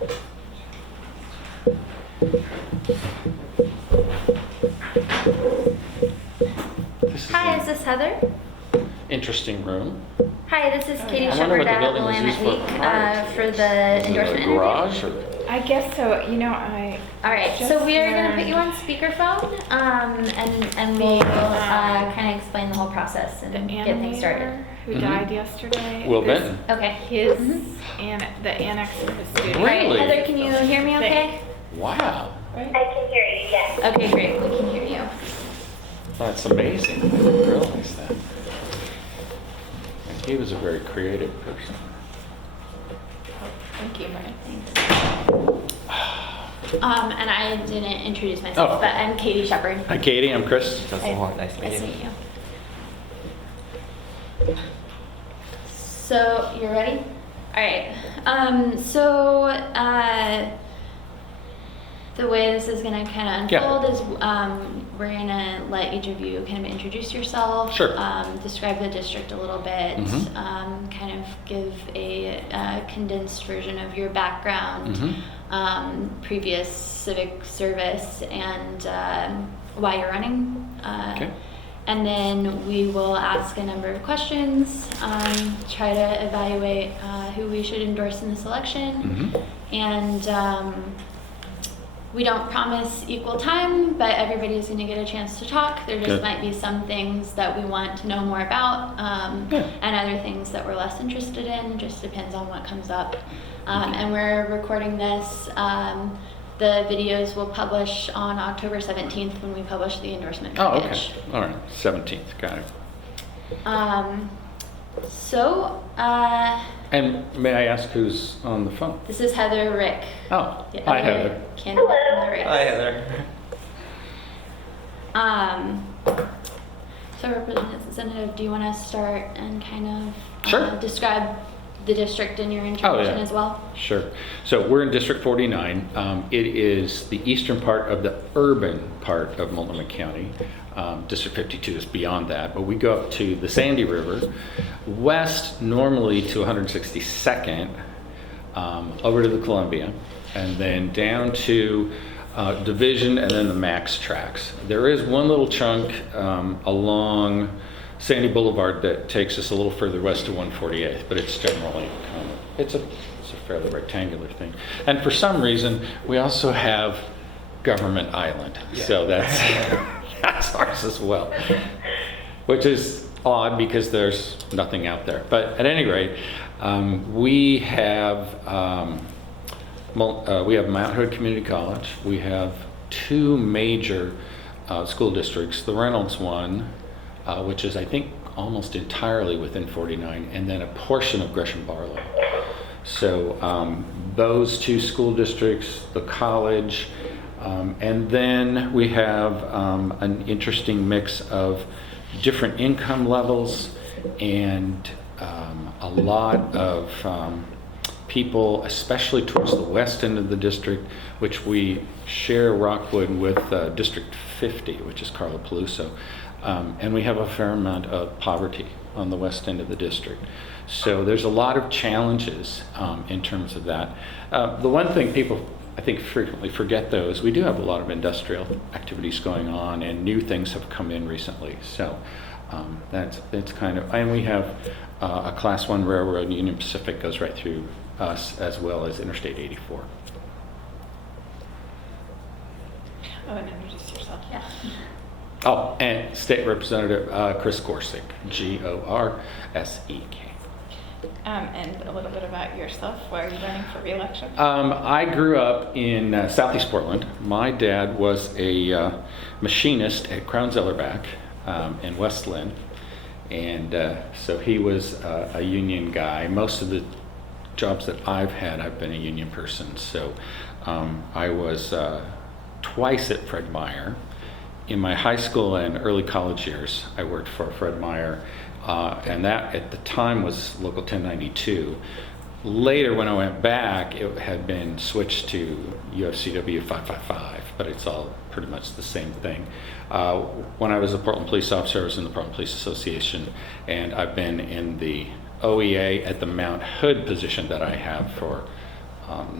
Hi, is this Heather? Interesting room. Hi, this is Katie I wonder Shepard what the at building was Willamette used for Week prior to for this. the Is it endorsement a interview. garage or? I guess so. All right, so we are going to put you on speakerphone, and we'll kind of explain the whole process and the get things started. animator who Mhm. died yesterday. Will this- Benton. Okay. His Mhm. the annex for his studio. All right, Really? Heather, can you hear me okay? Wow, I can hear you, yes. Okay, great. We can hear you. that's amazing. I didn't realize that. And he was a very creative person. Thank you, Brian. And I didn't introduce myself, Oh. but I'm Katie Shepard. Hi, Katie. I'm Chris. Justin Hort, nice to meet Nice to you. meet you. So, you're ready? All right. The way this is going to kind of Yeah. unfold is we're going to let each of you kind of introduce yourself, Sure. describe the district a little bit, Mhm. kind of give a condensed version of your background, previous civic service, and why you're running. Okay. And then we will ask a number of questions, try to evaluate who we should endorse in this election. And we don't promise equal time, but everybody's going to get a chance to talk. There just Good. might be some things that we want to know more about, Yeah. and other things that we're less interested in. Just depends on what comes up. And we're recording this. The videos will publish on October 17th when we publish the endorsement Oh, okay. package. All right. 17th. Got it. And may I ask who's on the phone? This is Heather Rick. Oh, the hi, other Heather. Candidate in the race. Hi, Heather. So Representative, do you want to start and kind of Sure. describe the district in your introduction as well? Sure. So we're in District 49. It is the eastern part of the urban part of Multnomah County. District 52 is beyond that, but we go up to the Sandy River, west normally to 162nd, over to the Columbia, and then down to Division and then the Max tracks. There is one little chunk along Sandy Boulevard that takes us a little further west to 148th, but it's generally it's a fairly rectangular thing. And for some reason, we also have Government Island, so that's that's ours as well, which is odd because there's nothing out there. But at any rate, we have Mount Hood Community College. We have two major school districts, the Reynolds one, which is I think almost entirely within 49, and then a portion of Gresham Barlow. So those two school districts, the college, and then we have an interesting mix of different income levels and a lot of people, especially towards the west end of the district, which we share Rockwood with District 50, which is Carla Peluso. And we have a fair amount of poverty on the west end of the district. So there's a lot of challenges in terms of that. The one thing people, I think, frequently forget, though, is we do have a lot of industrial activities going on, and new things have come in recently. So that's kind of, and we have a Class 1 railroad, Union Pacific, goes right through us, as well as Interstate 84. Oh, and introduce yourself. Yeah. Oh, and State Representative Chris Gorsick, Gorsek. And a little bit about yourself. Why are you running for re-election? I grew up in Southeast Portland. My dad was a machinist at Crown Zellerback in West Lynn, and so he was a union guy. Most of the jobs that I've had, I've been a union person. So I was twice at Fred Meyer. In my high school and early college years, I worked for Fred Meyer, and that at the time was Local 1092. Later, when I went back, it had been switched to UFCW 555, but it's all pretty much the same thing. When I was a Portland police officer, I was in the Portland Police Association, and I've been in the OEA at the Mount Hood position that I have for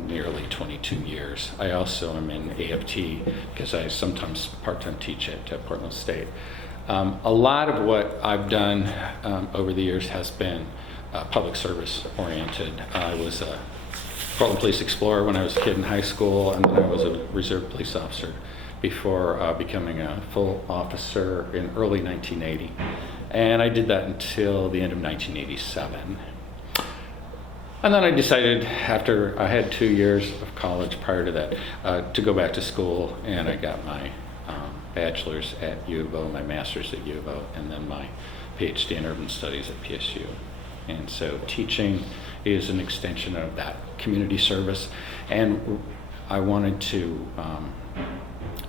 nearly 22 years. I also am in AFT because I sometimes part-time teach at Portland State. A lot of what I've done over the years has been public service oriented. I was a Portland Police Explorer when I was a kid in high school, and then I was a reserve police officer before becoming a full officer in early 1980. And I did that until the end of 1987. And then I decided, after I had 2 years of college prior to that, to go back to school, and I got my bachelor's at U of O, my master's at U of O, and then my PhD in urban studies at PSU. And so teaching is an extension of that community service. And I wanted to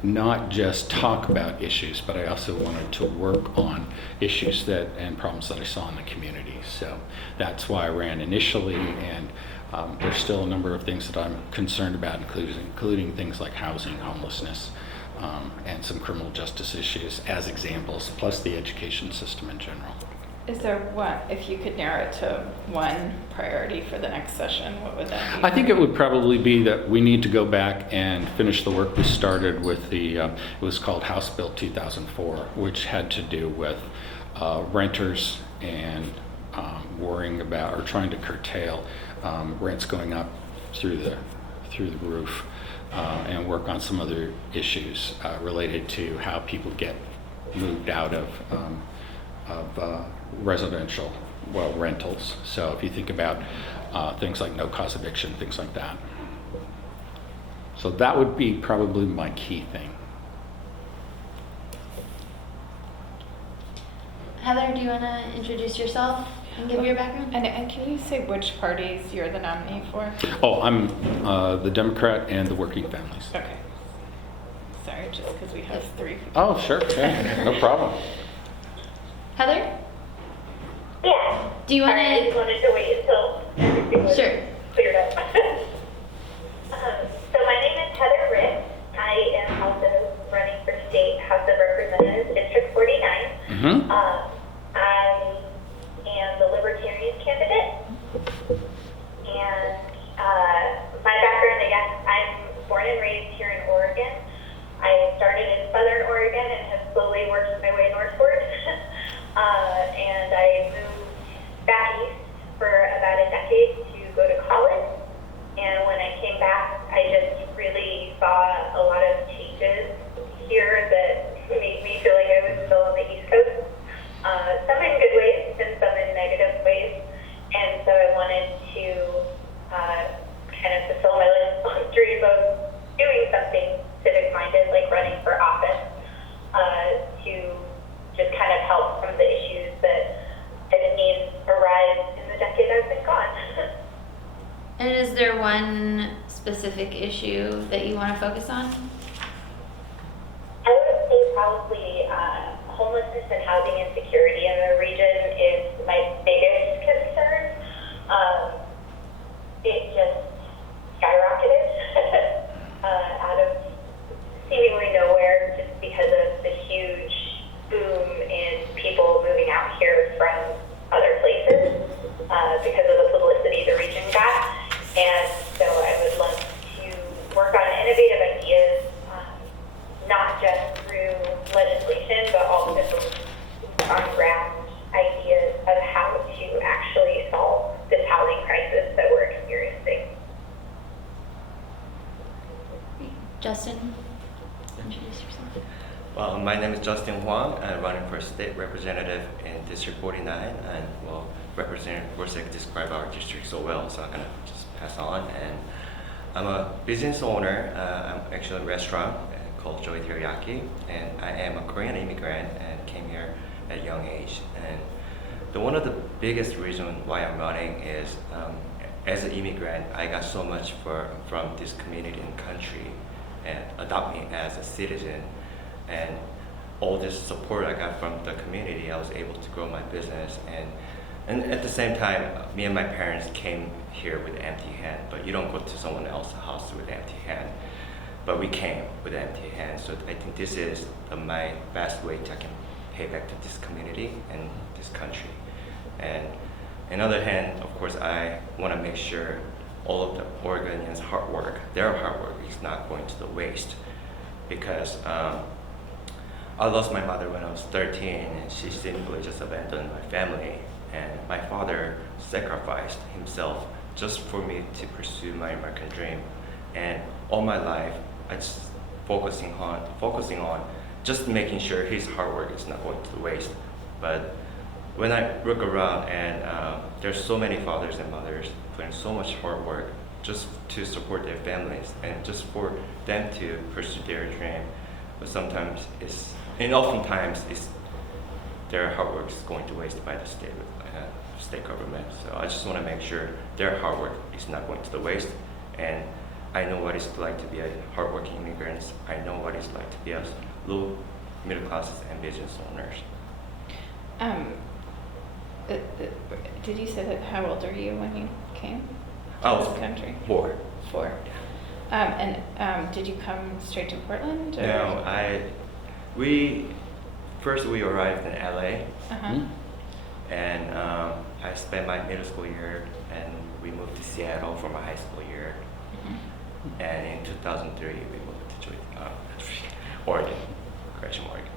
not just talk about issues, but I also wanted to work on issues and problems that I saw in the community. So that's why I ran initially, and there's still a number of things that I'm concerned about, including things like housing, homelessness, and some criminal justice issues as examples, plus the education system in general. Is there one, if you could narrow it to one priority for the next session, what would that be? I think it would probably be that we need to go back and finish the work we started with it was called House Bill 2004, which had to do with renters and worrying about or trying to curtail rents going up through the roof, and work on some other issues related to how people get moved out of residential, rentals. So if you think about things like no-cause eviction, things like that. So that would be probably my key thing. Heather, do you want to introduce yourself and give your background? And can you say which parties you're the nominee for? Oh, I'm the Democrat and the Working Families. Okay. Sorry, just because we have 3 people. Oh, sure. Yeah, no problem. Heather, Yeah. do you want Sorry, I just to? wanted to wait until everything was Sure. cleared up. So my name is Heather Ritt. I am also running for State House of Representatives, District 49. Mm-hmm. I am the Libertarian candidate. And my background, I guess, I'm born and raised here in Oregon. I started in Southern Oregon and have slowly worked my way northward. And I moved back east for about a decade to go to college. And when I came back, I just really saw a lot of changes here that made me feel like I was still on the East Coast. Some in good ways and some in negative ways. And so I wanted to kind of fulfill my lifelong dream of doing something civic-minded, like running for office, to just kind of help some of the issues that I've seen arise in the decade I've been gone. And is there one specific issue that you want to focus on? I would say probably homelessness and housing insecurity in the region is my biggest concern. It just skyrocketed out of seemingly nowhere just because of the huge boom in people moving out here from other places because of the publicity the region got. And so I would love to work on innovative ideas, not just through legislation, but also on ground ideas of how to actually solve this housing crisis that we're experiencing. Justin, introduce yourself. Well, my name is Justin Huang. I'm running for state representative in District 49, and well, Representative Gorsuch described our district so well, so I'm gonna just pass on. And I'm a business owner. I'm actually a restaurant called Joy Teriyaki, and I am a Korean immigrant and came here at a young age. And one of the biggest reasons why I'm running is, as an immigrant, I got so much from this community and country, and adopt me as a citizen. And all this support I got from the community, I was able to grow my business. And at the same time, me and my parents came here with an empty hand, but you don't go to someone else's house with an empty hand. But we came with an empty hand, so I think this is my best way to pay back to this community and this country. And on the other hand, of course, I want to make sure all of the Oregonians' hard work, their hard work is not going to the waste. Because I lost my mother when I was 13, and she simply just abandoned my family. And my father sacrificed himself just for me to pursue my American dream. And all my life, I just focusing on just making sure his hard work is not going to waste. But when I look around and there's so many fathers and mothers putting so much hard work just to support their families and just for them to pursue their dream, but sometimes oftentimes their hard work is going to waste by the state government. So I just want to make sure their hard work is not going to the waste. And I know what it's like to be a hardworking immigrant. I know what it's like to be a low middle classes and business owners. Did you say that? How old are you when you came to I was this country? 4. 4. Did you come straight to Portland? Or? No, we arrived in LA, Uh-huh. and I spent my middle school year, and we moved to Seattle for my high school year. Mhm. And in 2003, we moved to Oregon, Gresham, Oregon.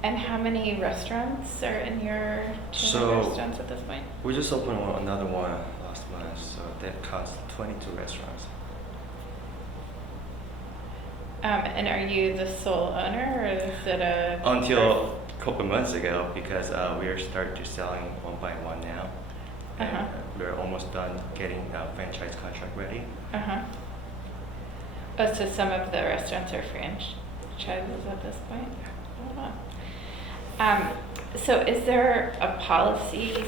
And how many restaurants are in your chain of restaurants at this point? We just opened another one last month, so that counts 22 restaurants. And are you the sole owner, or is it a... Until a couple months ago, because we are starting to selling one by one now. And Uh-huh. we're almost done getting a franchise contract ready. Uh-huh. Oh, so some of the restaurants are franchises at this point? Oh, wow. So is there a policy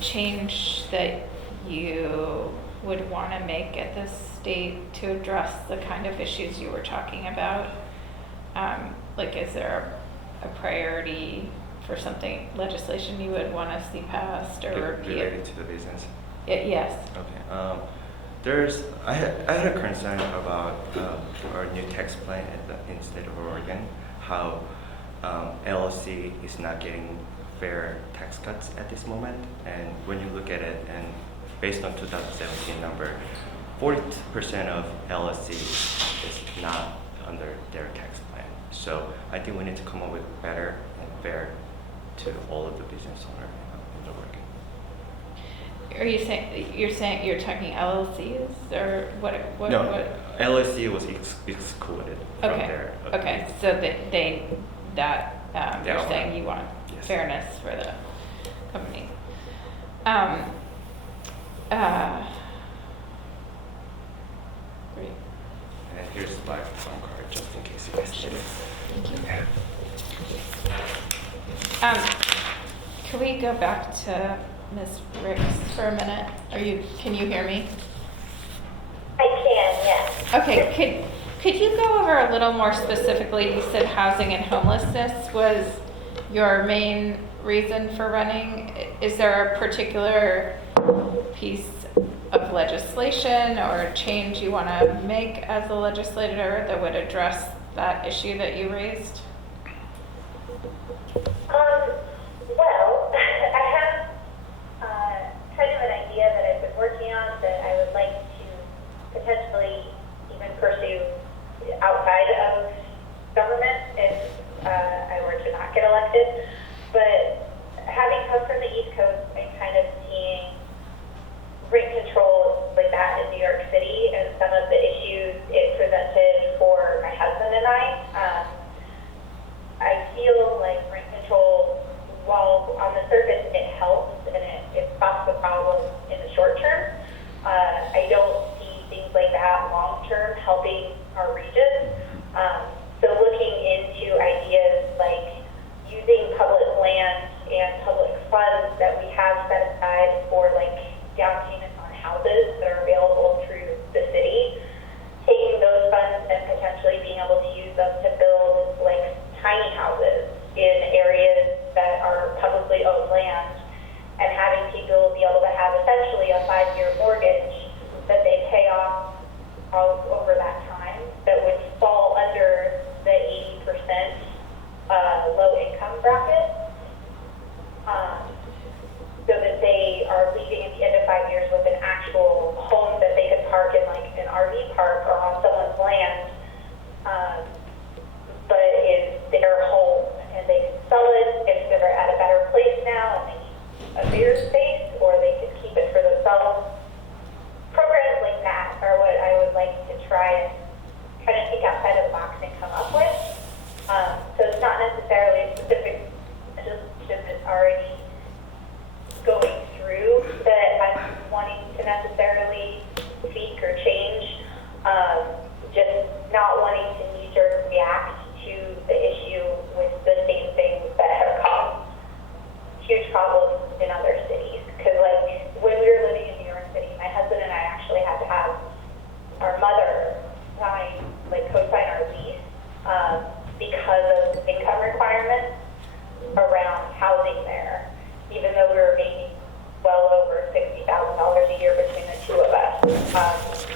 change that you would want to make at this state to address the kind of issues you were talking about? Like, is there a priority for something, legislation you would want to see passed or repealed? Related to the business. Yes. Okay. I had a concern about our new tax plan in the state of Oregon, how LLC is not getting fair tax cuts at this moment. And when you look at it, and based on 2017 number, 40% of LLC is not under their tax plan. So I think we need to come up with better and fair to all of the business owners in Oregon. Are you saying you're talking LLCs or what? No, what? LLC was excluded from Okay. there. Okay. So you're one. saying you want Yes. fairness for the company. Great. And here's my phone card, just in case you guys need it. Thank you. Can we go back to Ms. Ricks for a minute? Can you hear me? I can, yes. Okay, could you go over a little more specifically? You said housing and homelessness was your main reason for running. Is there a particular piece of legislation or change you want to make as a legislator that would address that issue that you raised? Well, I have kind of an idea that I've been working on that I would like to potentially even pursue outside of government if I were to not get elected. But having come from the East Coast and kind of seeing rent control like that in New York City and some of the issues it presented for my husband and I feel like rent control, while on the surface it helps and it stops the problem in the short term, I don't see things like that long term helping our region. So looking into ideas like using public land and public funds that we have set aside for like down payments on houses that are available through the city, taking those funds and potentially being able to use them to build like tiny houses in areas that are publicly owned land, and having people be able to have essentially a 5-year mortgage that they pay off over that time that would fall under the 80% low income bracket. So taxpayer space, or they could keep it for themselves. Programs like that are what I would like to try and kind of think outside of the box and come up with. So it's not necessarily a specific legislation that's already going through that I'm wanting to necessarily tweak or change. Just not wanting to knee-jerk react to the issue with the same things that have caused huge problems in other cities. Because like when we were living in New York City, my husband and I actually had to have our mother co-sign our lease because of income requirements around housing there, even though we were making well over $60,000 a year between the two of us.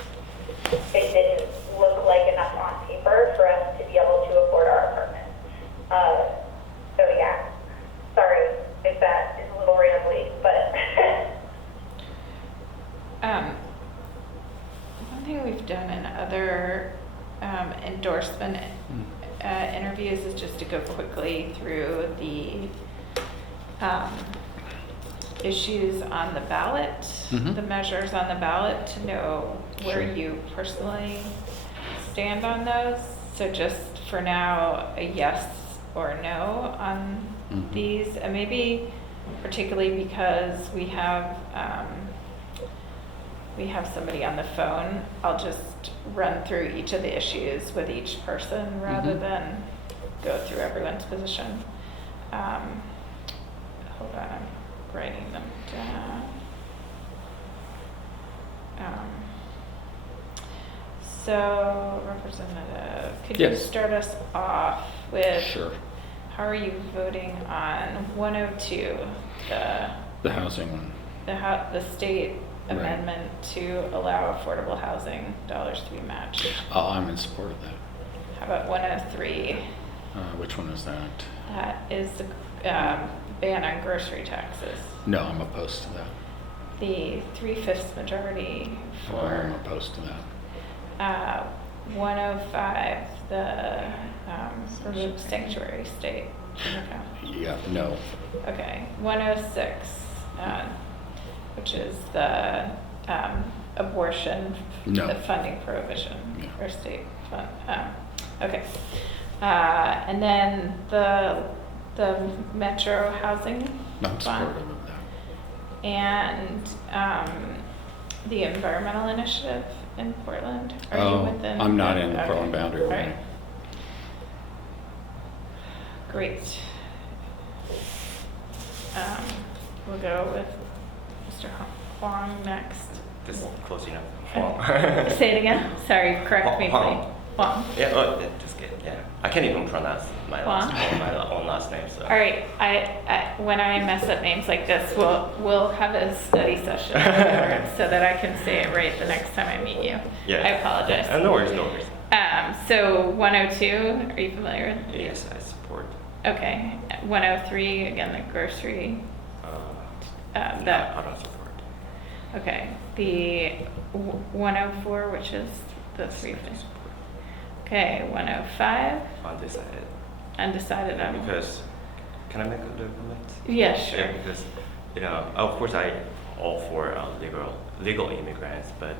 It didn't look like enough on paper for us to be able to afford our apartment. So yeah, sorry if that is a little rambly, but one thing we've done in other endorsement interviews is just to go quickly through the issues on the ballot, Mhm. the measures on the ballot, to know where Sure. you personally stand on those. So just for now, a yes or no on Mhm. these, and maybe particularly because we have somebody on the phone, I'll just run through each of the issues with each person rather Mhm. than go through everyone's position. Hold on, I'm writing them down. So, Representative, could you Yes. start us off with Sure. how are you voting on 102, The housing one. the state Right. amendment to allow affordable housing dollars to be matched? I'm in support of that. How about 103? Which one is that? That is the ban on grocery taxes. No, I'm opposed to that. The 3/5 majority I'm for opposed to that. 105, the remove sanctuary state. Okay. Yeah, no. Okay, 106, which is the abortion, No. the funding prohibition Yeah. or state fund. Okay, and then the metro housing I'm fund supportive of that. and the environmental initiative in Portland. Are you within? I'm not in the Okay. Portland boundary. All right? right. Great. We'll go with Mr. Huang next. This is close enough. Say it again. Sorry, correct me, Huang. please. Huang. Yeah, that's good. Yeah, I can't even pronounce my own last name. So. All right. I when I mess up names like this, we'll have a study session afterwards so that I can say it right the next time I meet you. Yeah. I apologize. No worries, no worries. So 102. Are you familiar with? Yes, I support. Okay. 103 again, the grocery. That. I don't support. Okay. The 104, which is the three. Okay. 105. Undecided. Undecided on. Because, can I make a little comment? Yeah, sure. Yeah, because, of course I all for legal immigrants, but,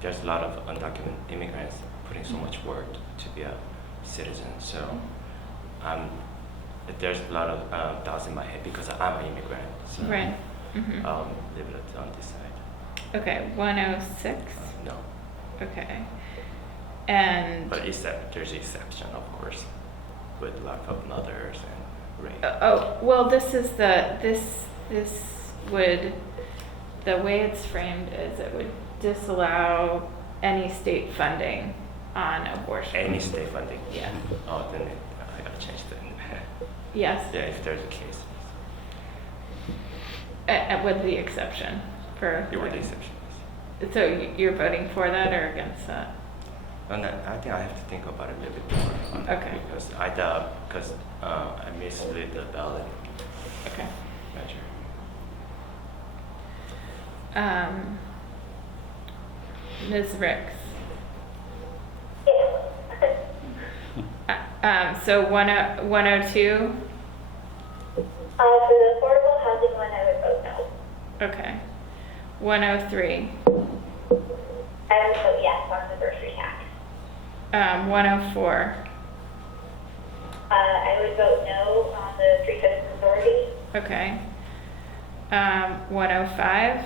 there's a lot of undocumented immigrants putting so much work to be a citizen. So, there's a lot of doubts in my head because I'm an immigrant. So, Right. Mm-hmm. Leave it undecided. Okay. 106. No, Okay. And but there's exception, of course, with lack of mothers and rape. well, this would, the way it's framed is it would disallow any state funding on abortion. Any state funding. Yeah. Oh, then I gotta change that. Yes. Yeah, if there's a case. With the exception for. You were the exception. So you're voting for that or against that? And I think I have to think about it a little bit more. Okay. Because I misread the ballot Okay. measure. Ms. Ricks. yeah. So 102. For the affordable housing one, I would vote Okay. 103. I would vote yes on the grocery tax. 104. I would vote no on the 3/5 majority. Okay. 105.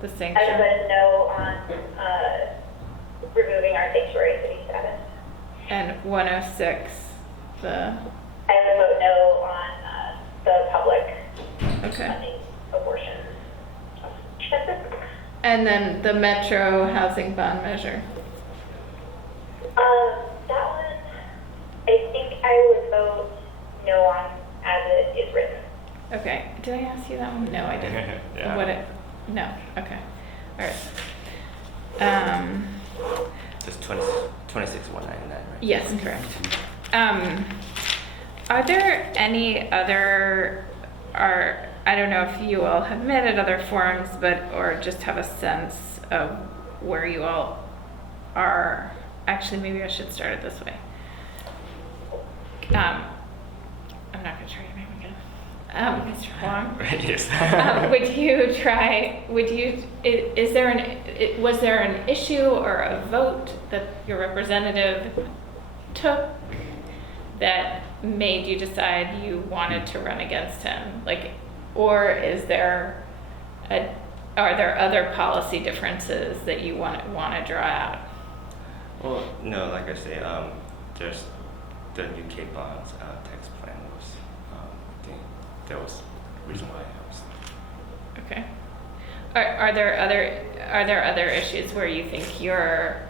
The I would sanction. vote no on removing our sanctuary city status. And 106. The, I would vote no on the public okay. funding abortion. And then the Metro housing bond measure. That one, I think I would vote no on as it is written. Okay. Did I ask you that one? No, I didn't. Yeah. What it? No. Okay. All right. Just 26,199, right? Yes, correct. Are there any other, I don't know if you all have met at other forums, or just have a sense of where you all are. Actually, maybe I should start it this way. I'm not going to try your name again. Mr. Huang. Right, yes. Was there an issue or a vote that your representative took that made you decide you wanted to run against him? Or are there other policy differences that you want to draw out? Well, no, like I say, there's the UK bonds tax plan was, I think that was the reason why I was. Okay. Are there other issues where you think you're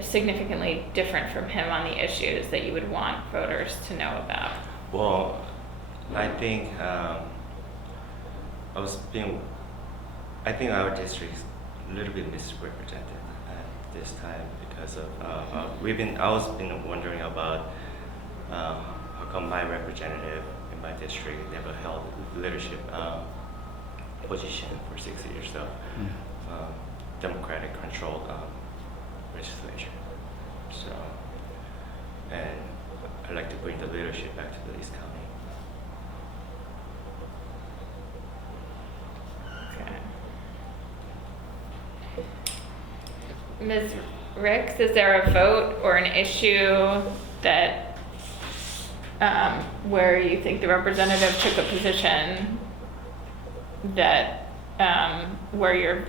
significantly different from him on the issues that you would want voters to know about? Well, I think I think our district is a little bit misrepresented at this time because of I was been wondering about how come my representative in my district never held leadership position for 6 years, so Democratic controlled legislature. So, and I'd like to bring the leadership back to the East County. Okay. Ms. Ricks, is there a vote or an issue that where you think the representative took a position that where you're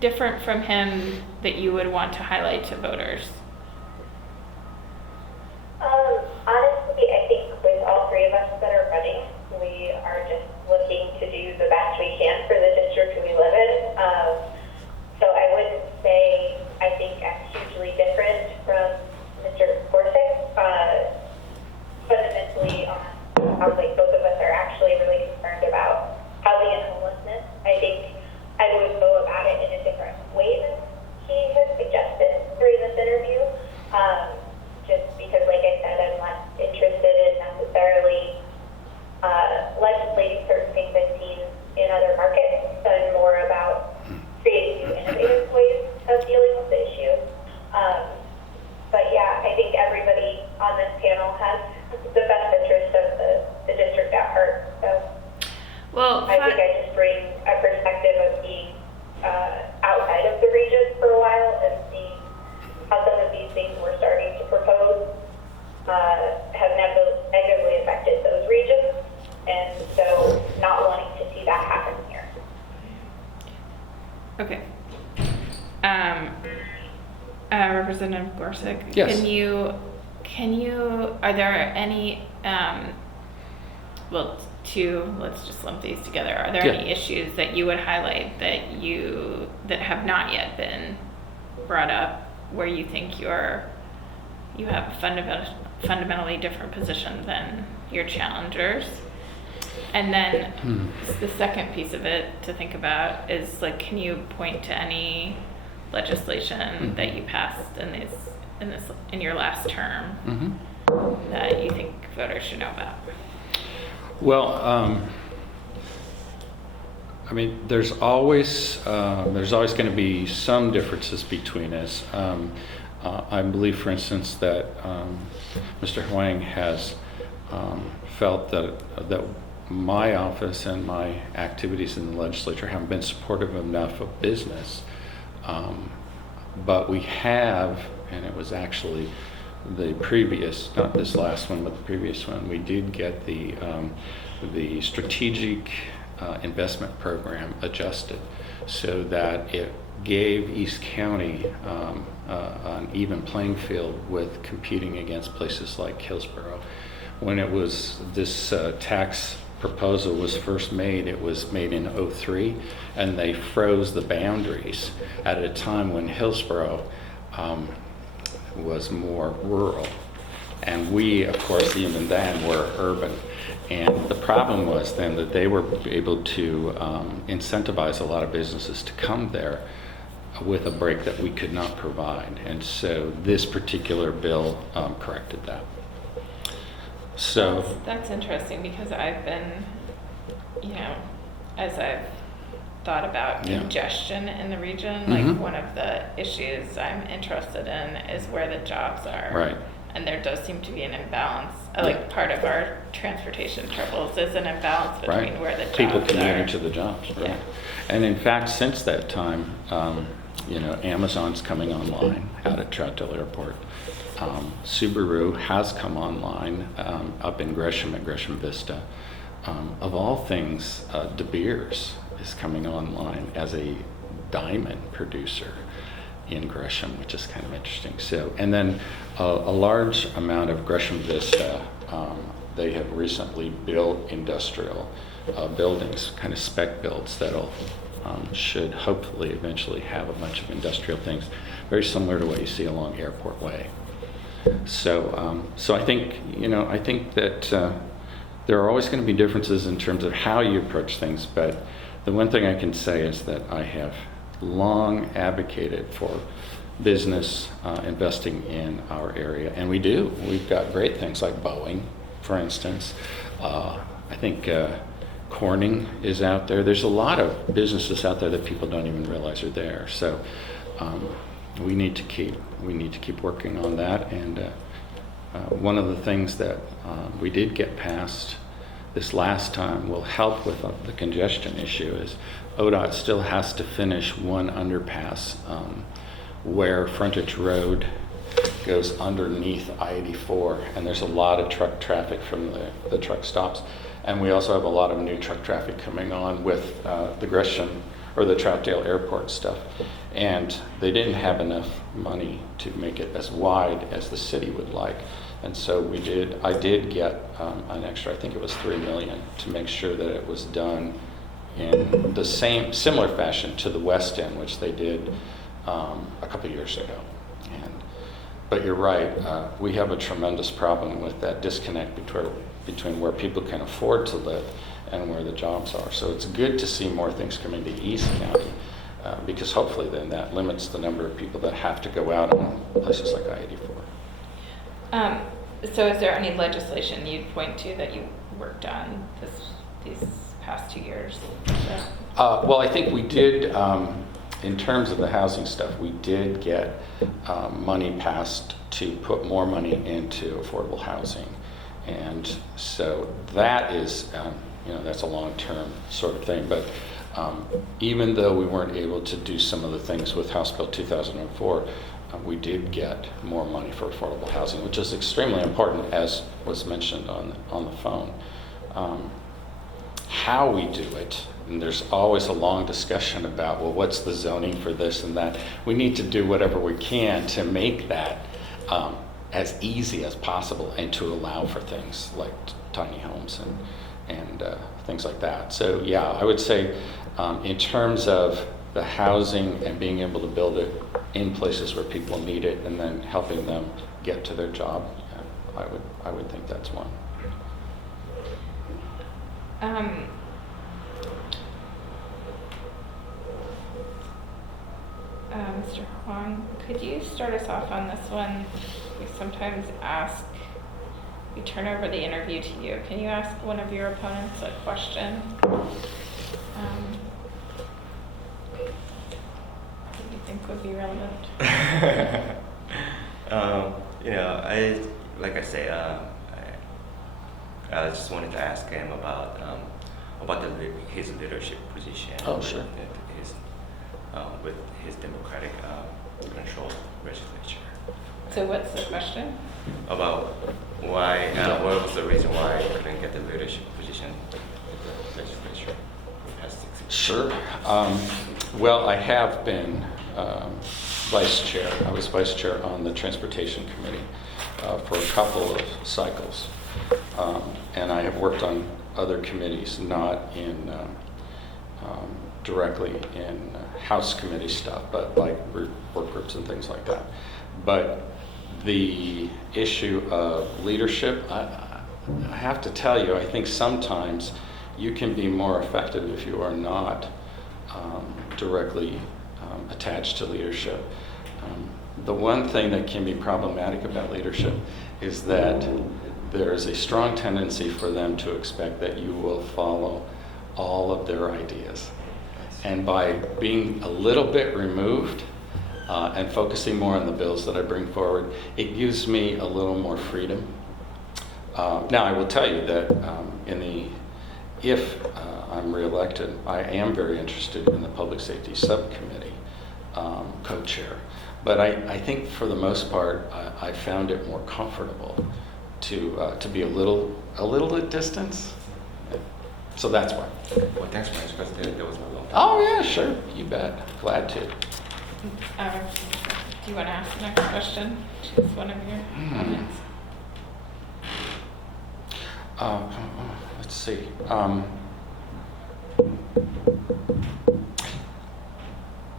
different from him that you would want to highlight to voters? Honestly, I think with all three of us that are running, we are just looking to do the best we can for the district we live in. So I wouldn't say I think I'm hugely different from Mr. Gorsuch. Fundamentally, how both of us are actually really concerned about housing and homelessness. I think I would go about it in a different way than he has suggested during this interview. Just because, like I said, I'm less interested in necessarily legislating certain things I've seen in other markets, and more about creating new innovative ways of dealing with the issue. But yeah, I think everybody on this panel has the best interest of the district at heart. So Well, I think I just bring a perspective of being outside of the region for a while and seeing how some of these things we're starting to propose have negatively affected those regions, and so not wanting to see that happen here. okay. Representative Gorsuch, Yes. can you, are there any, let's just lump these together. Are there Yeah. any issues that you would highlight that have not yet been brought up where you think you have a fundamentally different position than your challengers? And then the second piece of it to think about is can you point to any legislation that you passed in your last term that you think voters should know about? Well, I mean, there's always going to be some differences between us. I believe, for instance, that Mr. Huang has felt that my office and my activities in the legislature haven't been supportive enough of business. But we have, and it was actually the previous, not this last one, but the previous one, we did get the strategic investment program adjusted so that it gave East County an even playing field with competing against places like Hillsborough. When it was, this tax proposal was first made, it was made in '03, and they froze the boundaries at a time when Hillsborough was more rural. And we, of course, even then were urban. And the problem was then that they were able to incentivize a lot of businesses to come there with a break that we could not provide. And so this particular bill corrected that. So That's interesting, because I've been, as I've thought about Yeah. congestion in the region, Mhm. like one of the issues I'm interested in is where the jobs are. Right. And there does seem to be an imbalance. Like part of our transportation troubles is an imbalance between right, where the jobs people are. commuting to the jobs, right? Yeah. And in fact, since that time, Amazon's coming online out at Troutdale Airport. Subaru has come online up in Gresham at Gresham Vista. Of all things, De Beers is coming online as a diamond producer in Gresham, which is kind of interesting. So, and then a large amount of Gresham Vista, they have recently built industrial buildings, kind of spec builds that'll should hopefully eventually have a bunch of industrial things, very similar to what you see along Airport Way. So, I think that there are always going to be differences in terms of how you approach things, but the one thing I can say is that I have long advocated for business investing in our area, and we do. We've got great things like Boeing, for instance. I think Corning is out there. There's a lot of businesses out there that people don't even realize are there. So we need to keep working on that. And one of the things that we did get passed this last time will help with the congestion issue is ODOT still has to finish one underpass where Frontage Road goes underneath I-84, and there's a lot of truck traffic from the truck stops. And we also have a lot of new truck traffic coming on with the Gresham or the Troutdale Airport stuff. And they didn't have enough money to make it as wide as the city would like. And so I did get an extra, I think it was $3 million, to make sure that it was done in the similar fashion to the West End, which they did a couple years ago. But you're right, we have a tremendous problem with that disconnect between where people can afford to live and where the jobs are. So it's good to see more things coming to East County, because hopefully then that limits the number of people that have to go out on places like I-84. So is there any legislation you'd point to that you worked on these past 2 years? Well, I think we did, in terms of the housing stuff, we did get money passed to put more money into affordable housing. And so that is, that's a long-term sort of thing. But even though we weren't able to do some of the things with House Bill 2004, we did get more money for affordable housing, which is extremely important, as was mentioned on the phone. How we do it, and there's always a long discussion about, well, what's the zoning for this and that? We need to do whatever we can to make that as easy as possible and to allow for things like tiny homes and things like that. So yeah, I would say in terms of the housing and being able to build it in places where people need it and then helping them get to their job, yeah, I would think that's one. Mr. Huang, could you start us off on this one? We sometimes we turn over the interview to you. Can you ask one of your opponents a question? That you think would be relevant? I just wanted to ask him about his leadership position. Oh, sure. With his Democratic controlled legislature. So what's the question? About why, what was the reason why he couldn't get the leadership position in the legislature for the past 6 years? Sure. Well, I have been vice chair. I was vice chair on the Transportation Committee for a couple of cycles. And I have worked on other committees, not in directly in House committee stuff, but like work groups and things like that. But the issue of leadership, I have to tell you, I think sometimes you can be more effective if you are not directly attached to leadership. The one thing that can be problematic about leadership is that there is a strong tendency for them to expect that you will follow all of their ideas. And by being a little bit removed and focusing more on the bills that I bring forward, it gives me a little more freedom. Now, I will tell you that if I'm reelected, I am very interested in the Public Safety Subcommittee co-chair. But I think for the most part, I found it more comfortable to be a little at distance. So that's why. Well, thanks, Francis, because there was my long time. Oh yeah, sure, you bet. Glad to. Do you want to ask the next question? Choose one of your comments. Let's see.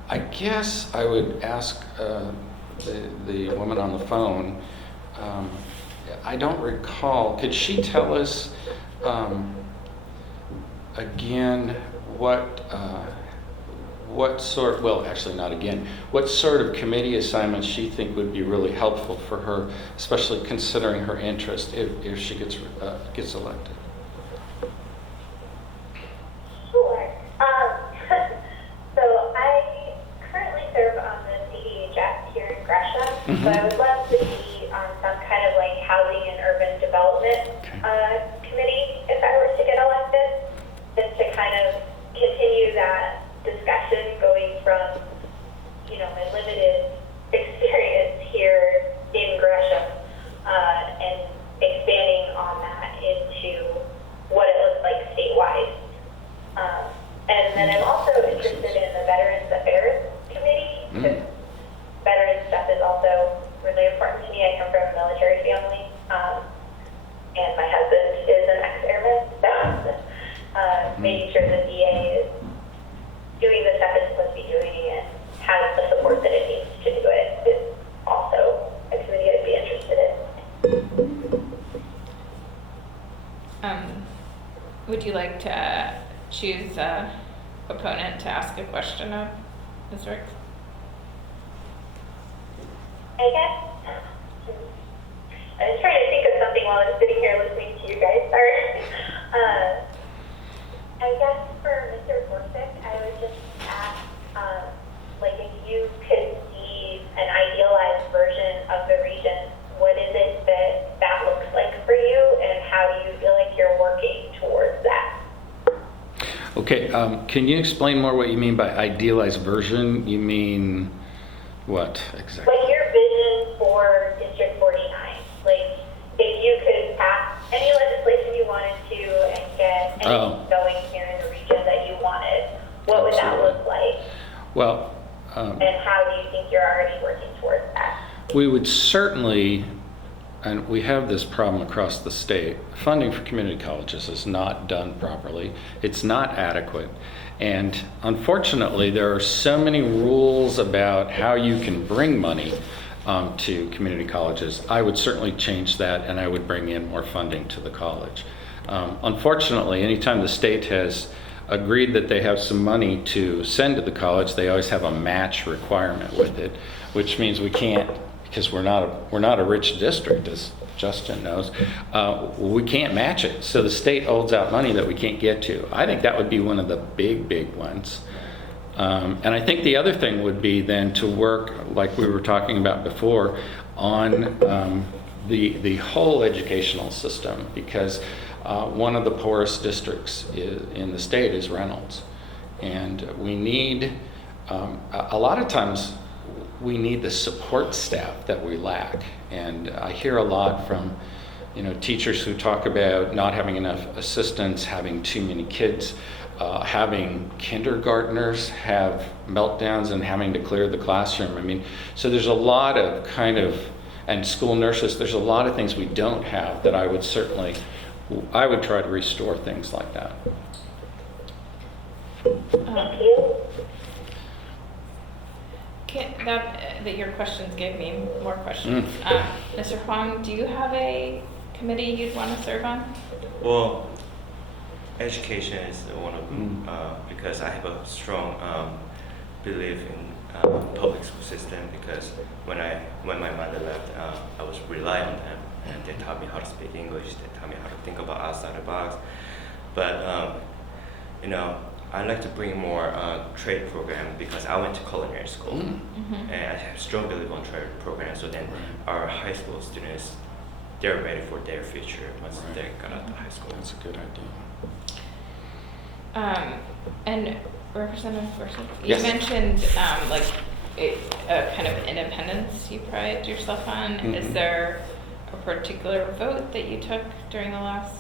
I guess I would ask the woman on the phone. I don't recall. Could she tell us again what sort? Well, actually, not again. What sort of committee assignments she think would be really helpful for her, especially considering her interest if she gets elected. Sure. So I currently serve on the CDHS here in Gresham, Mhm. but I would love to be on some kind of like housing and urban development committee if I were to get elected, just to kind of continue that discussion going from, my limited experience here in Gresham and expanding on that into what it looks like statewide. And then I'm also interested in the Veterans Affairs Committee, because veteran stuff is also really important to me. I come from a military family, and my husband is an ex-airman, so making sure the VA is doing the stuff it's supposed to be doing and has the support that it needs to do it is also a committee I'd be interested in. Would you like to choose a opponent to ask a question of Ms. Ricks? I guess I was trying to think of something while I was sitting here listening to you guys. Sorry. I guess for Mr. Gorsuch, I would just ask, if you could see an idealized version of the region, what is it that looks like for you, and how do you feel like you're working towards that? Okay, can you explain more what you mean by idealized version? You mean what exactly? Like your vision for District 49. Like if you could pass any legislation you wanted to and get anything going here in the region that you wanted, what would that look like? Well, and how do you think you're already working towards that? we would certainly, and we have this problem across the state, funding for community colleges is not done properly. It's not adequate. And unfortunately, there are so many rules about how you can bring money to community colleges. I would certainly change that, and I would bring in more funding to the college. Unfortunately, anytime the state has agreed that they have some money to send to the college, they always have a match requirement with it, which means we can't, because we're not a rich district, as Justin knows, we can't match it. So the state holds out money that we can't get to. I think that would be one of the big ones. And I think the other thing would be then to work, like we were talking about before, on the whole educational system, because One of the poorest districts in the state is Reynolds. And we need, a lot of times, we need the support staff that we lack. And I hear a lot from, teachers who talk about not having enough assistants, having too many kids, having kindergartners have meltdowns and having to clear the classroom. I mean, so there's a lot of and school nurses, there's a lot of things we don't have that I would try to restore things like that. Thank you. That your questions gave me more questions. Mr. Huang, do you have a committee you'd want to serve on? Well, education is one of them because I have a strong belief in public school system because when my mother left, I was relying on them and they taught me how to speak English, they taught me how to think about outside the box. But I like to bring more trade program because I went to culinary school and I have strong belief on trade program. So then our high school students, they're ready for their future once they got out of high school. That's a good idea. And Representative Gorsuch, you Yes. mentioned a kind of independence you pride yourself on. Is there a particular vote that you took during the last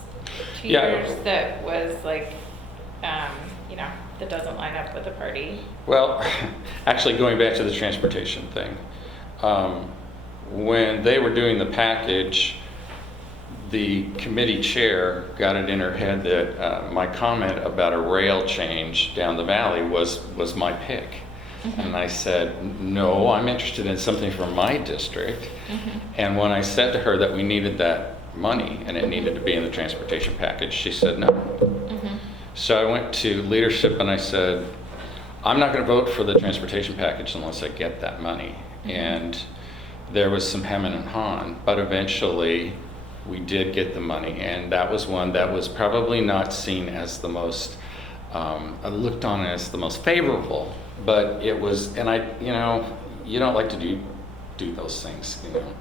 2 years that was that doesn't line up with the party? Well, actually going back to the transportation thing, when they were doing the package, the committee chair got it in her head that my comment about a rail change down the valley was my pick. And I said, no, I'm interested in something from my district. And when I said to her that we needed that money and it needed to be in the transportation package, she said no. So I went to leadership and I said, I'm not going to vote for the transportation package unless I get that money. And there was some hemming and hawing, but eventually we did get the money. And that was one that was probably not seen as the most, I looked on it as the most favorable, but it was, and you don't like to do those things,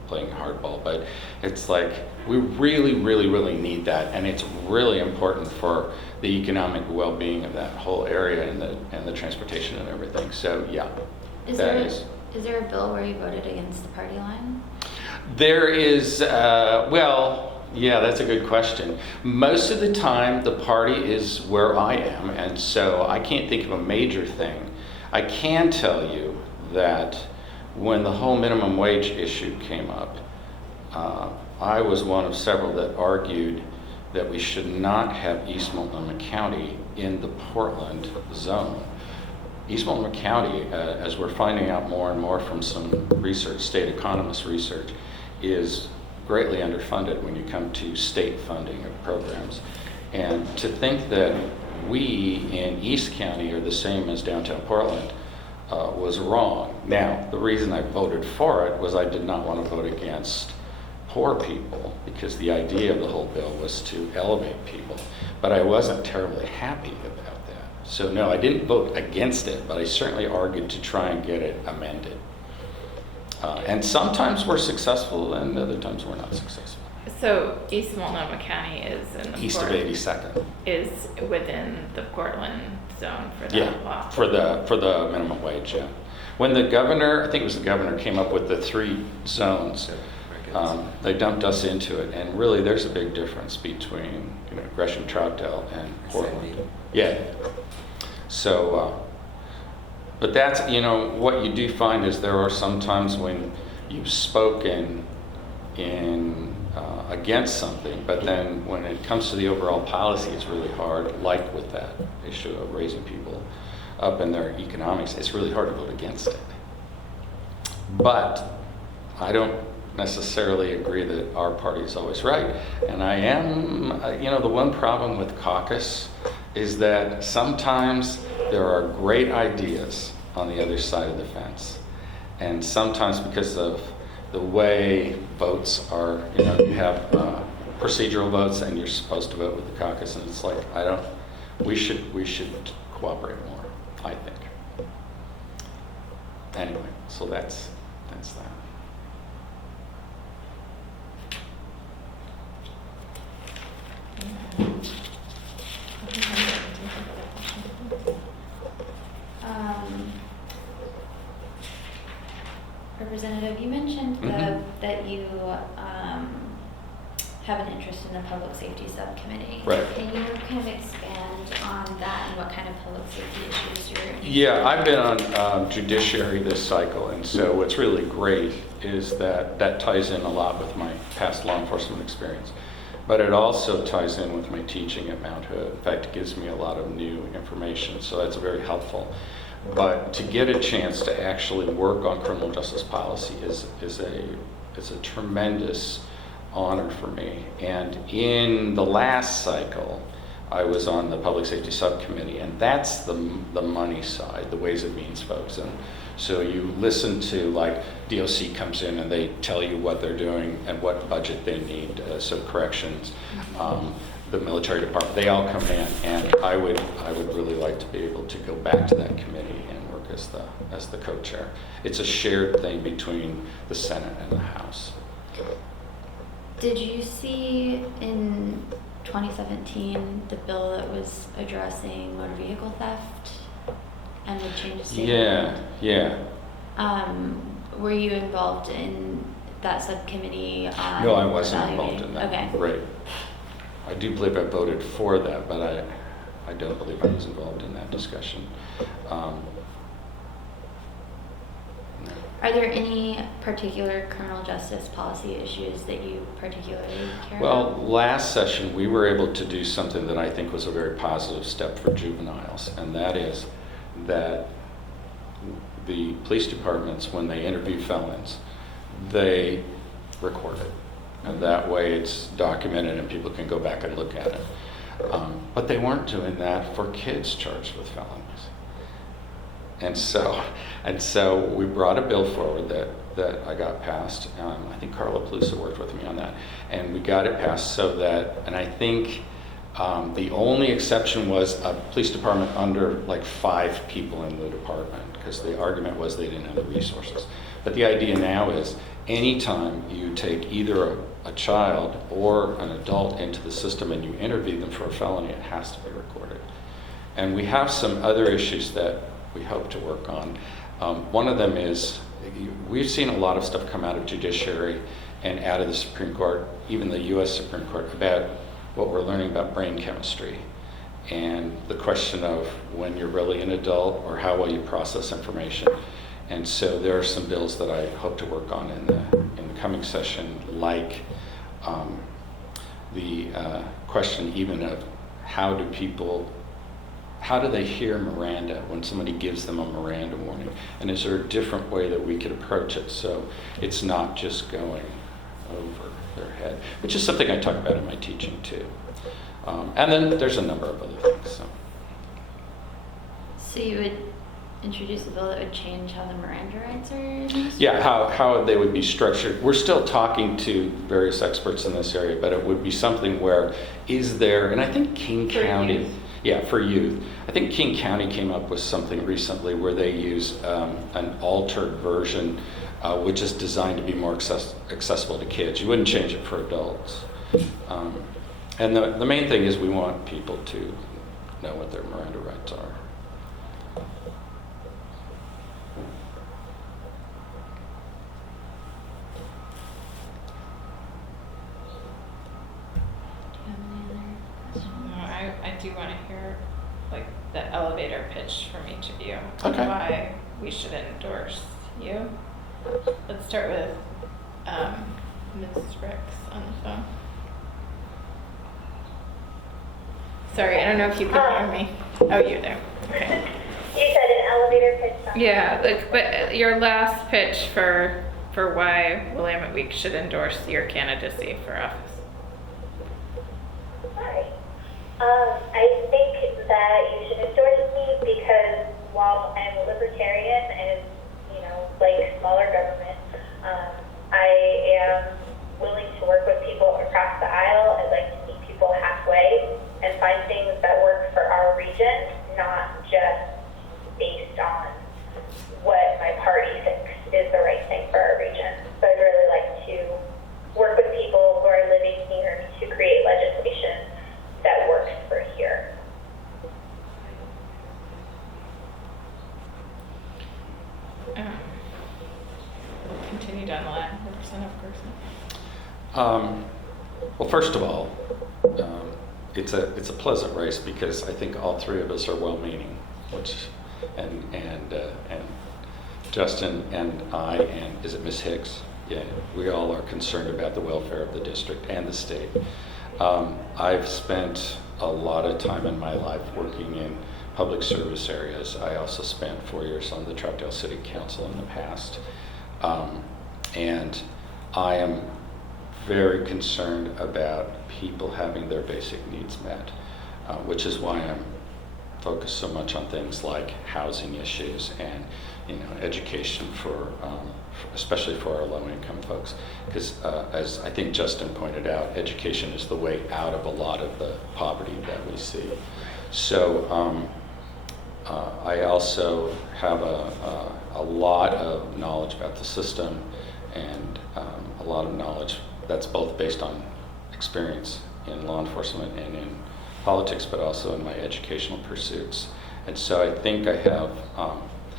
playing hardball, but it's like, we really, really, really need that. And it's really important for the economic well-being of that whole area and the transportation and everything. So yeah, Is there a bill where you voted against the party line? There is, yeah, that's a good question. Most of the time, the party is where I am, and so I can't think of a major thing. I can tell you that when the whole minimum wage issue came up, I was one of several that argued that we should not have East Multnomah County in the Portland zone. East Multnomah County, as we're finding out more and more from some research, state economist research, is greatly underfunded when you come to state funding of programs. And to think that we in East County are the same as downtown Portland was wrong. Now, the reason I voted for it was I did not want to vote against poor people because the idea of the whole bill was to elevate people. But I wasn't terribly happy about that. So no, I didn't vote against it, but I certainly argued to try and get it amended. And sometimes we're successful and other times we're not successful. So East Multnomah County is in the East of 82nd. Is within the Portland zone for that law. For the minimum wage, yeah. When the governor, I think it was the governor, came up with the 3 zones, they dumped us into it, and really there's a big difference between Gresham, Troutdale, and Portland. Yeah. So, but that's, what you do find is there are some times when you've spoken against something, but then when it comes to the overall policy, it's really hard, like with that issue of raising people up in their economics, it's really hard to vote against it. But I don't necessarily agree that our party is always right. And I am, the one problem with caucus is that sometimes there are great ideas on the other side of the fence. And sometimes because of the way votes are, you have procedural votes and you're supposed to vote with the caucus, and it's like, we should cooperate more, I think. Anyway, so that's that. Representative, you mentioned Mhm. that you have an interest in the public safety subcommittee. Right. Can you kind of expand on that and what kind of public safety issues you're interested in? Yeah, I've been on judiciary this cycle, and so what's really great is that that ties in a lot with my past law enforcement experience. But it also ties in with my teaching at Mount Hood. In fact, it gives me a lot of new information, so that's very helpful. But to get a chance to actually work on criminal justice policy is a tremendous honor for me. And in the last cycle, I was on the public safety subcommittee, and that's the money side, the Ways and Means folks. And so you listen to, like, DOC comes in and they tell you what they're doing and what budget they need. So corrections, the military department, they all come in, and I would really like to be able to go back to that committee and work as the co-chair. It's a shared thing between the Senate and the House. Did you see in 2017 the bill that was addressing motor vehicle theft and the changes to Yeah. were you involved in that subcommittee on No, I wasn't involved in that. Okay. Right. I do believe I voted for that, but I don't believe I was involved in that discussion. No. Are there any particular criminal justice policy issues that you particularly care Well, about? last session, we were able to do something that I think was a very positive step for juveniles, and that is that the police departments, when they interview felons, they record it. And that way it's documented and people can go back and look at it. But they weren't doing that for kids charged with felonies. And so we brought a bill forward that I got passed. I think Carla Pelusa worked with me on that. And we got it passed so that, and I think the only exception was a police department under like 5 people in the department, because the argument was they didn't have the resources. But the idea now is anytime you take either a child or an adult into the system and you interview them for a felony, it has to be recorded. And we have some other issues that we hope to work on. One of them is, we've seen a lot of stuff come out of judiciary and out of the Supreme Court, even the US Supreme Court, about what we're learning about brain chemistry and the question of when you're really an adult or how well you process information. And so there are some bills that I hope to work on in the coming session, like the question even of how do they hear Miranda when somebody gives them a Miranda warning? And is there a different way that we could approach it so it's not just going over their head, which is something I talk about in my teaching too. And then there's a number of other things. So you would introduce a bill that would change how the Miranda rights are administered? Yeah, how they would be structured. We're still talking to various experts in this area, but it would be something where is there, and I think King For County, youth. yeah, for youth. I think King County came up with something recently where they use an altered version, which is designed to be more accessible to kids. You wouldn't change it for adults. And the main thing is we want people to know what their Miranda rights are. Do you have any other questions? No, I do want to hear like the elevator pitch from each of you. Okay. Why we should endorse you. Let's start with Ms. Ricks on the phone. Sorry, I don't know if you can hear me. Oh, you're there. Okay. You said an elevator pitch. Something. Yeah, like, but your last pitch for why Willamette Week should endorse your candidacy for office. Sorry. I think that you should endorse me because while I'm a libertarian and, like smaller government, I am willing to work with people across the aisle. I'd like to meet people halfway and find things that work for our region, not just based on what my party thinks is the right thing for our region. So I'd really like to work with people who are living here to create legislation that continued on the line, Representative Gerson? Well, first of all, it's a pleasant race because I think all three of us are well-meaning, and Justin and I, and is it Ms. Hicks? Yeah, we all are concerned about the welfare of the district and the state. I've spent a lot of time in my life working in public service areas. I also spent 4 years on the Troutdale City Council in the past. And I am very concerned about people having their basic needs met, which is why I'm focused so much on things like housing issues and education for especially for our low-income folks, because as I think Justin pointed out, education is the way out of a lot of the poverty that we see. So I also have a lot of knowledge about the system, and a lot of knowledge that's both based on experience in law enforcement and in politics, but also in my educational pursuits. And so I think I have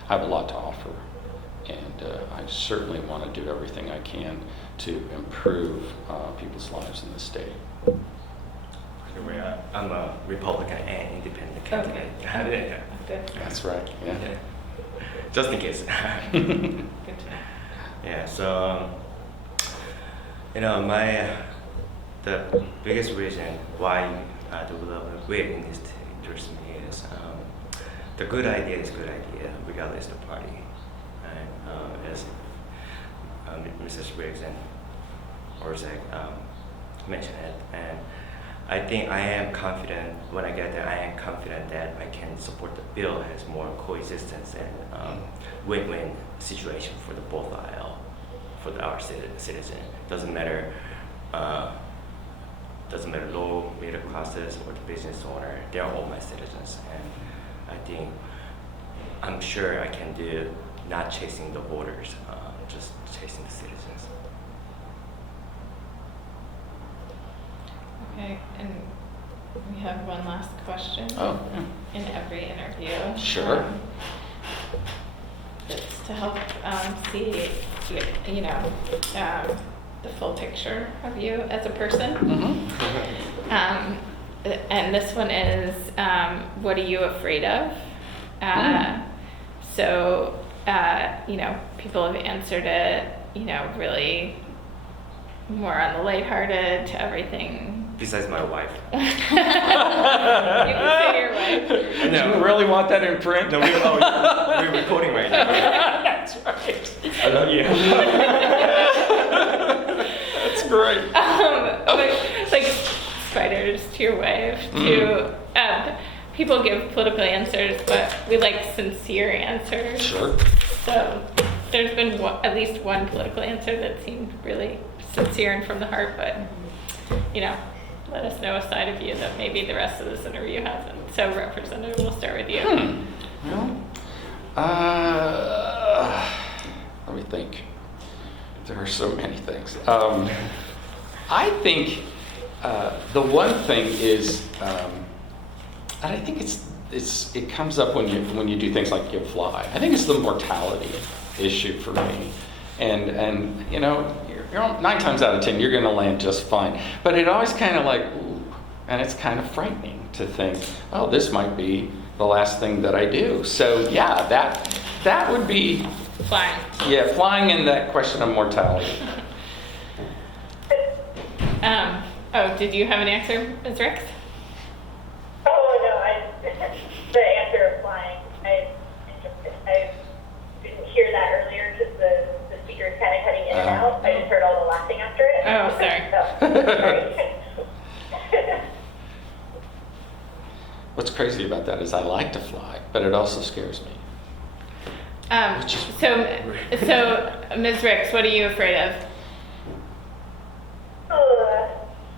a lot to offer, and I certainly want to do everything I can to improve people's lives in the state. I'm a Republican and independent candidate. Okay. Yeah. Good. That's right. Yeah. Just in case. Good to know. Yeah. So the biggest reason why the willing is to endorse me is the good idea is good idea regardless of the party. And as Mrs. Briggs and Orzek mentioned it, and I think I am confident when I get there. I am confident that I can support the bill as more coexistence and win-win situation for the both aisle, for our citizen. Doesn't matter low, middle classes or the business owner. They are all my citizens, and I'm sure I can do not chasing the voters, just chasing the citizens. Okay, and we have one last question. Oh, In every interview. Sure. It's to help see, the full picture of you as a person. And this one is, what are you afraid of? So, people have answered it, really more on the lighthearted to everything. Besides my wife. You can say your wife. Do you really want that in print? No, we're recording right now. That's right. I love you. That's great. But, like spiders to your wife, to people give political answers, but we like sincere answers. Sure. So there's been at least one political answer that seemed really sincere and from the heart, but let us know a side of you that maybe the rest of this interview hasn't. So Representative, we'll start with you. Let me think. There are so many things. I think the one thing is, and I think it comes up when you do things like you fly. I think it's the mortality issue for me, and you're 9 times out of 10 you're going to land just fine. But it always kind of like, ooh, and it's kind of frightening to think, oh, this might be the last thing that I do. So yeah, that would be Flying. Yeah, flying and that question of mortality. Did you have an answer, Ms. Ricks? Oh, no, the answer of flying, I didn't hear that earlier because the speaker is kind of cutting in and out. I just heard all the laughing after it. Oh, sorry. Sorry. What's crazy about that is I like to fly, but it also scares me. So Ms. Ricks, what are you afraid of?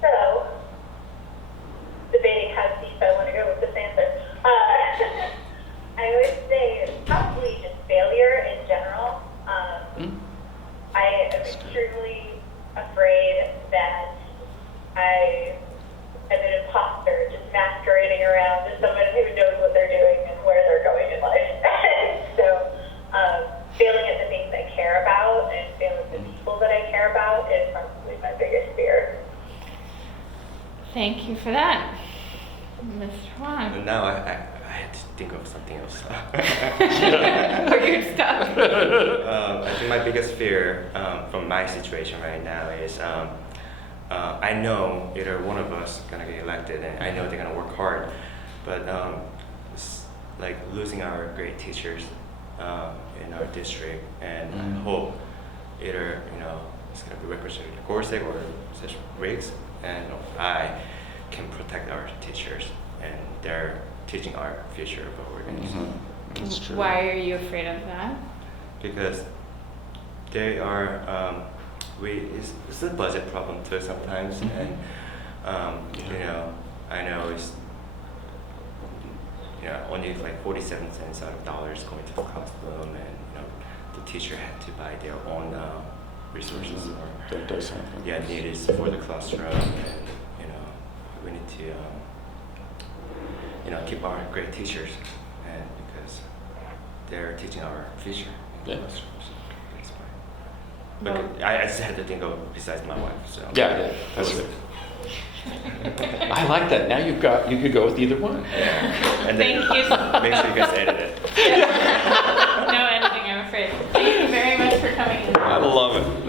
So, debating how deep I want to go with this answer. I would say probably just failure in general. I am extremely afraid that I am an imposter, just masquerading around as someone who knows what they're doing and where they're going in life. So, failing at the things I care about and failing Thank you for that, Mr. Huang. And now I had to think of something else. Or you're stuck. I think my biggest fear from my situation right now is I know either one of us gonna get elected, and I know they're gonna work hard, but it's like losing our great teachers in our district, and I hope either it's gonna be Representative Gorsuch or Mr. Riggs, and I can protect our teachers, and they're teaching our future of Oregon. That's true. Why are you afraid of that? Because they are it's a budget problem too sometimes, and I know it's only like 47 cents out of dollars going to the classroom, and the teacher had to buy their own resources or That does happen. needed for the classroom, and we need to keep our great teachers, and because they're teaching our future in the Yeah. classrooms. That's why. But I just had to think of besides my wife. So Yeah, that's it. I like that. Now you could go with either one. Yeah. And then Thank you. make sure you guys edit it. No editing, I'm afraid. Thank you very much for coming in. I love it.